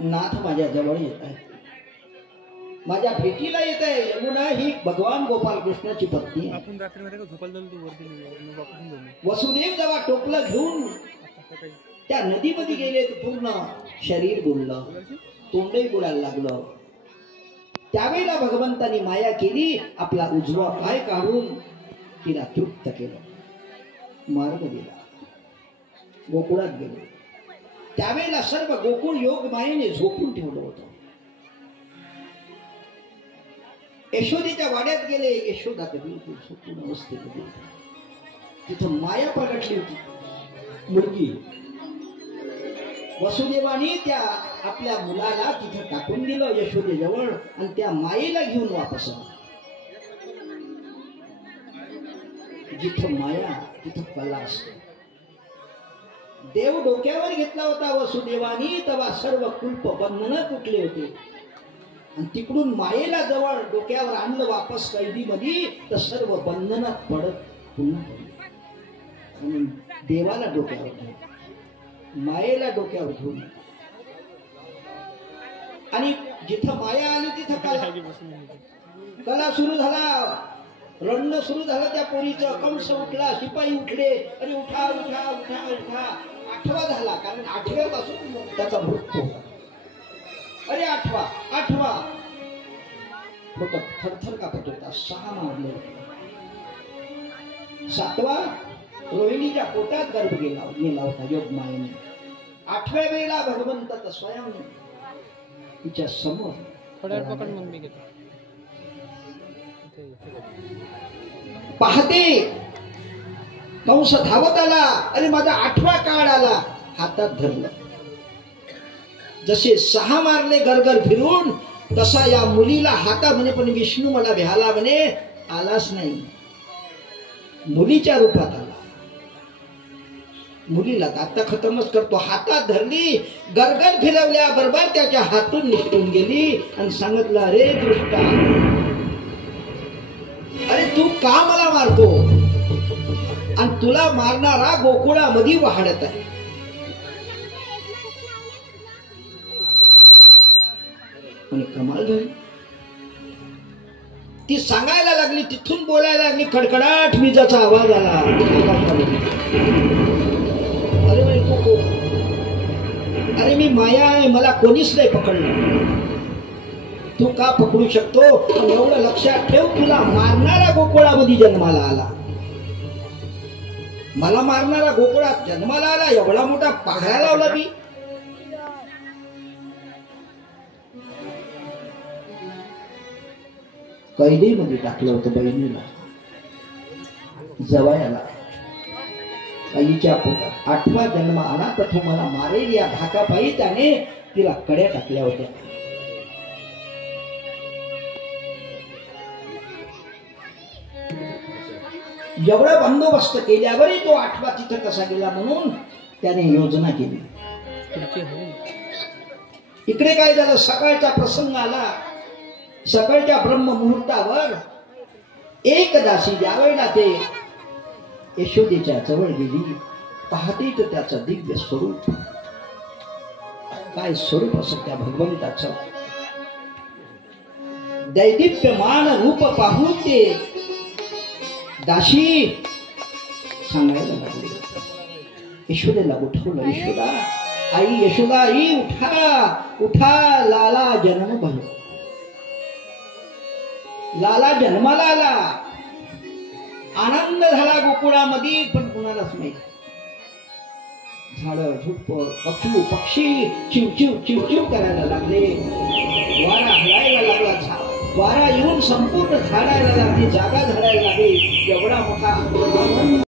नाथ माझ्या जवळ येत आहे, माझ्या भेटीला येत आहे। यमुना ही भगवान गोपाल कृष्णाची पत्नी आहे। आपण रात्रीमध्ये झोपायला जाऊ वरती वसुदेव जेव्हा टोपलं घेऊन त्या नदीमध्ये गेले तर पूर्ण शरीर बुडलं, तोंडही बुडायला लागलं। त्यावेळेला भगवंतानी माया केली, आपला उजवा पाय काढून तिला तृप्त केलं, मार्ग दिला, गोकुळात गेलो। त्यावेळेला सर्व गोकुळ योग मायेने झोपून ठेवलं होतं। यशोदेच्या वाड्यात गेले, यशोदा बिलकुल झोपून अवस्थेत होती। तिथं माया प्रगटली होती, मुलगी। वसुदेवाने त्या आपल्या मुलाला तिथं टाकून दिलं यशोदेजवळ आणि त्या मायेला घेऊन वापस आला। जिथं माया तिथं कला असते। देव डोक्यावर घेतला होता वसुदेवानी, तेव्हा सर्व कुल्प बंधन तुटले होते आणि तिकडून मायेला जवळ डोक्यावर आणलं वापस कैदीमध्ये, तर सर्व बंधनात पडत पुन्हा म्हणून देवाला डोक्यावर घेऊन, मायेला डोक्यावर घेऊन, आणि जिथं माया आली तिथं कला सुरू झाला, रडणं सुरू झालं त्या पोरीचं। कंस उठला, शिपाई उठले, अरे उठा उठा उठा उठा। 8वा झाला, कारण 8व्यापासून त्याचा मृत्यू होता। अरे 8वा होत, थरथर कापत होता, 6 मारले होते। 7वा रोहिणीच्या पोटात गर्भ गेला होता योग मायेने। 8व्या वेळेला भगवंताचा स्वयं तिच्या समोर पाहते, कंस धावत आला, अरे माझा 8वा काळ आला, हातात धरलं। जसे 6 मारले गरगर फिरून, तसा या मुलीला हाता म्हणे, पण विष्णू मला भ्याला म्हणे, आलाच नाही, मुलीच्या रूपात आला। मुलीला आता खतमच करतो, हातात धरली, गरगर फिरवल्या बरोबर त्याच्या हातून निघून गेली आणि सांगितलं, अरे दृष्टा, अरे तू का मला मारतो आणि तुला मारणारा गोकुळामध्ये वाढत आहे। आणि कमाल झाली, ती सांगायला लागली, तिथून बोलायला लागली, कडकडाट विजाचा आवाज आला। अरे म्हणे कोको, अरे मी माया आहे, मला कोणीच नाही पकडलं, तू का पकडू शकतो? एवढं लक्षात ठेव, तुला मारणारा गोकुळामध्ये जन्माला आला, मला मारणारा गोकुळात जन्माला आला, एवढा मोठा पाघळा लावला मी। कैदेमध्ये टाकलं होतं बहिणीला, जवायाला, आईच्या पोटात 8वा जन्म आला तर तो मला मारेल या धाकापायी त्याने तिला कड्या टाकल्या होत्या। एवढा बंदोबस्त केल्यावरही तो 8वा तिथं कसा गेला म्हणून त्याने योजना केली। इकडे काय झालं, सकाळचा प्रसंग आला। सकाळच्या ब्रह्म मुहूर्तावर एक दासी ज्यावेळेला ते यशोदेच्या जवळ गेली, पाहते तर त्याचं दिव्य स्वरूप, काय स्वरूप असं त्या भगवंताचं, दैदिप्यमान रूप पाहून ते दासी सांगायला लागली, यशोदेला उठवलं, यशोदा आई, यशोदा आई, उठा उठा, लाला जन्म भलो, लाला जन्माला आला। आनंद झाला गोकुळामध्ये, पण कुणालाच नाही। झाड झुडप पक्षू पक्षी चिवचिव चिवचिव करायला लागले, वारा हलायला लागला, वारा येऊन संपूर्ण झाडायला लागली, जागा झाडायला लागली। एवढा मोठा